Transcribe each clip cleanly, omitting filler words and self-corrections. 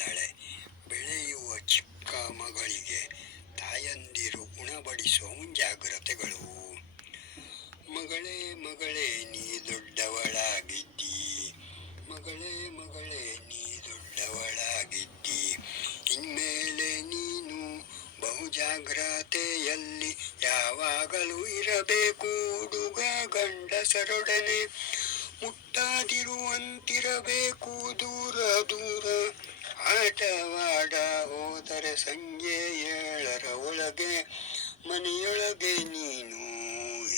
ಇದ್ದಾಳೆ. ಬೆಳೆಯುವ ಚಿಕ್ಕ ಮಗಳಿಗೆ ತಾಯಂದಿರು ಉಣಬಡಿಸುವ ಮುಂಜಾಗ್ರತೆಗಳು. ಮಗಳೇ ಮಗಳೇ ನೀ ದೊಡ್ಡವಳಾಗಿದ್ದಿ, ಮಗಳೇ ಮಗಳೇ ನೀ ದೊಡ್ಡವಳಾಗಿದ್ದಿ, ಇನ್ಮೇಲೆ ನೀನು ಬಹುಜಾಗ್ರತೆಯಲ್ಲಿ ಯಾವಾಗಲೂ ಇರಬೇಕು. ಹುಡುಗ ಗಂಡಸರೊಡನೆ ಮುಟ್ಟದಿರುವಂತಿರಬೇಕು. ದೂರ ದೂರ ಆಟವಾಡ ಹೋದರೆ ಸಂಜೆ 7ರ ಒಳಗೆ ಮನೆಯೊಳಗೆ ನೀನು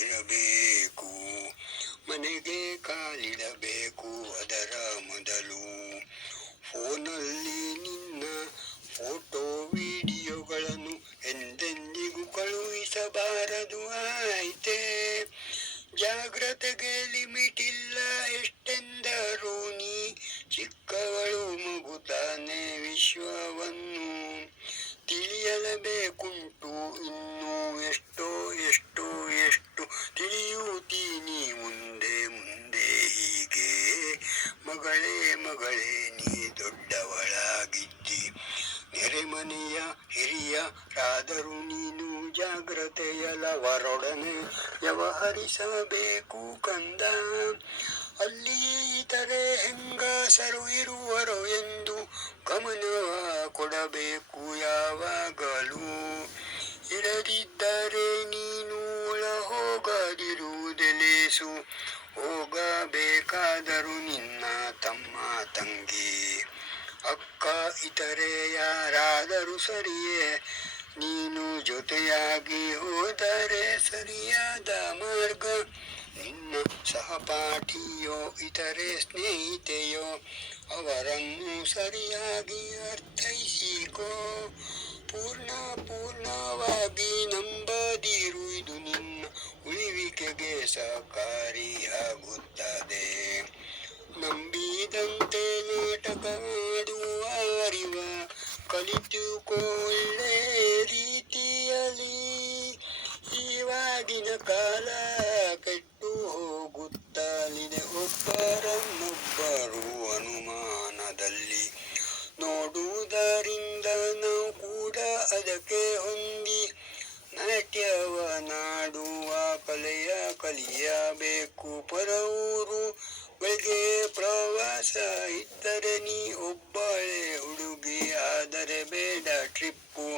ಇರಬೇಕು. ಮನೆಗೆ ಕಾಲಿಡಬೇಕು ಅದರ ಮೊದಲು. ಫೋನಲ್ಲಿ ನಿನ್ನ ಫೋಟೋ ವಿಡಿಯೋಗಳನ್ನು ಎಂದೆಂದಿಗೂ ಕಳುಹಿಸಬಾರದು, ಆಯ್ತೇ? ಜಾಗ್ರತೆಗೆ ಲಿಮಿಟ್ ಇಲ್ಲ, ಎಷ್ಟೆಂದರೂ ನೀ ಚಿಕ್ಕವಳು, ಮಗು ತಾನೆ. ವಿಶ್ವವನ್ನು ತಿಳಿಯಲೇಬೇಕುಂಟು ಇನ್ನೂ ಎಷ್ಟೋ ಎಷ್ಟೋ ಎಷ್ಟು ತಿಳಿಯುತ್ತೀನಿ ಮುಂದೆ ಮುಂದೆ ಹೀಗೆ. ಮಗಳೇ ಮಗಳೇ ನೀ ದೊಡ್ಡವಳಾಗಿದ್ದಿ, ನೆರೆಮನೆಯ ಹಿರಿಯರಾದರೂ ನೀನು ಜಾಗ್ರತೆಯಲ್ಲವರೊಡನೆ ವ್ಯವಹರಿಸಬೇಕು ಕಂದ. ಅಲ್ಲಿ ಇತರೆ ಹೆಂಗಸರು ಇರುವರೋ ಎಂದು ಗಮನವ ಕೊಡಬೇಕು ಯಾವಾಗಲೂ. ಇರದಿದ್ದರೆ ನೀನು ಒಳ ಹೋಗದಿರುವುದೇ ಲೇಸು. ಹೋಗಬೇಕಾದರೂ ನಿನ್ನ ತಮ್ಮ ತಂಗಿ ಅಕ್ಕ ಇತರೆ ಯಾರಾದರೂ ಸರಿಯೇ, ನೀನು ಜೊತೆಯಾಗಿ ಹೋದರೆ ಸರಿಯಾದ ಮಾರ್ಗ. ನಿನ್ನ ಸಹಪಾಠಿಯೋ ಇತರೆ ಸ್ನೇಹಿತೆಯೋ ಅವರನ್ನು ಸರಿಯಾಗಿ ಅರ್ಥೈಸಿಕೋ. ಪೂರ್ಣವಾಗಿ ನಂಬದಿರು, ಇದು ನಿನ್ನ ಉಳಿವಿಕೆಗೆ ಸಹಕಾರಿಯಾಗುತ್ತದೆ. ನಂಬಿದಂತೆ ನಾಟಕ ಆಡುವ ಅರಿವ ಕಲಿತುಕೋ ಒಳ್ಳೆ ರೀತಿಯಲ್ಲಿ. ಇವಾಗಿನ ಕಾಲ ಕೆಟ್ಟು ಹೋಗುತ್ತಲಿದೆ, ಒಬ್ಬರನ್ನೊಬ್ಬರು ಅನುಮಾನದಲ್ಲಿ ನೋಡುವುದರಿಂದ ನಾವು ಕೂಡ ಅದಕ್ಕೆ ಹೊಂದಿ ನಾಟ್ಯವನ್ನಾಡುವ ಕಲೆಯ ಕಲಿಯಬೇಕು. ಪರವೂರುಗಳಿಗೆ ಪ್ರವಾಸ ಇದ್ದರೆ ನೀ ಒಬ್ಬಳೇ ಹುಡುಗಿ ಆದರೆ ಬೇಡ ಟ್ರಿಪ್ಪು.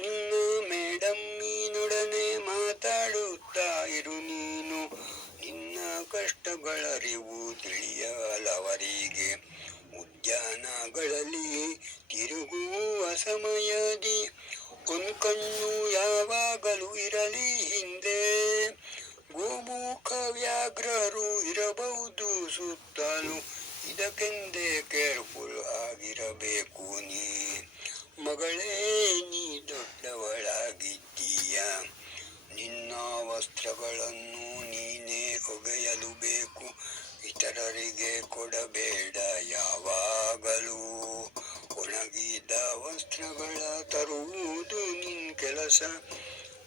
ನಿನ್ನ ಮೇಡಮ್ಮಿನೊಡನೆ ಮಾತಾಡುತ್ತಾ ಇರು ನೀನು, ನಿನ್ನ ಕಷ್ಟಗಳರಿವು ತಿಳಿಯಲವರಿಗೆ. ಉದ್ಯಾನಗಳಲ್ಲಿ ತಿರುಗುವ ಸಮಯದಿ ಕಣ್ಣು ಯಾವಾಗಲೂ ಇರಲಿ ಹಿಂದೆ. ಗೋಮುಖ ವ್ಯಾಘ್ರರು ಇರಬಹುದು ಸುತ್ತಲೂ, ಇದಕ್ಕೆಂದೇ ಕೇರ್ಫುಲ್ ಆಗಿರಬೇಕು ನೀ. ಮಗಳೇ ನೀ ದೊಡ್ಡವಳಾಗಿದ್ದೀಯ, ನಿನ್ನ ವಸ್ತ್ರಗಳನ್ನು ನೀನೇ ಒಗೆಯಲು ಬೇಕು, ಇತರರಿಗೆ ಕೊಡಬೇಡ ಯಾವಾಗಲೂ. ಒಣಗಿದ ವಸ್ತ್ರಗಳ ತರುವುದು ನಿನ್ ಕೆಲಸ,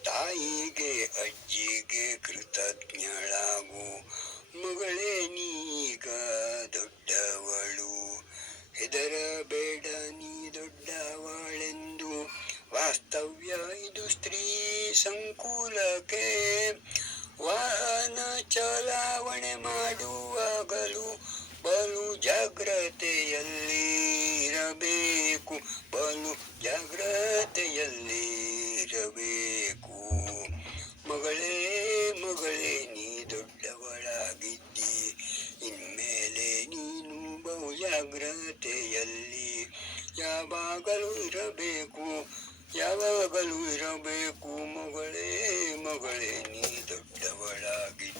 ತಾಯಿಗೆ ಅಜ್ಜಿಗೆ ಕೃತಜ್ಞಳಾಗು. ಮಗಳೇ ನೀಗ ದೊಡ್ಡವಳು, ಹೆದರಬೇಡ ನೀ ದೊಡ್ಡವಳೆಂದು. ವಾಸ್ತವ್ಯ ಇದು ಸ್ತ್ರೀ ಸಂಕುಲಕ್ಕೆ. ವಾಹನ ಚಲಾವಣೆ ಮಾಡುವಾಗಲೂ ಬಲು ಜಾಗ್ರತೆಯಲ್ಲಿ ಇರಬೇಕು, ಬಲು ಜಾಗ್ರತೆಯಲ್ಲಿ ಇರಬೇಕು. ಮಗಳೇ ಮಗಳೇ ನೀ ದೊಡ್ಡವಳಾಗಿದ್ದಿ, ಇನ್ಮೇಲೆ ನೀನು ಬಹು ಜಾಗ್ರತೆಯಲ್ಲಿ ಯಾವಾಗಲೂ ಇರಬೇಕು, ಯಾವಾಗಲೂ ಇರಬೇಕು. ಮಗಳೇ ಮಗಳೇ ನೀ ದೊಡ್ಡವಳಾಗಿದ್ದಿ.